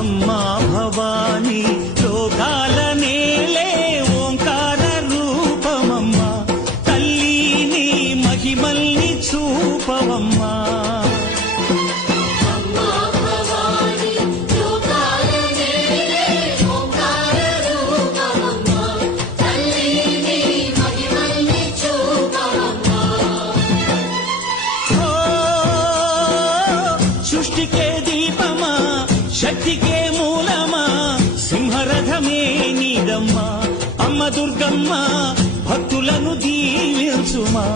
అమ్మా భవానీ లోకాల నేలే ఓంకార రూపమమ్మా తల్లి మహిమల్ని చూపవమ్మా సృష్టికే దీపమా శక్తికే మూలమా సింహరథమే నీదమ్మా అమ్మ దుర్గమ్మ భక్తులను దీవించుమా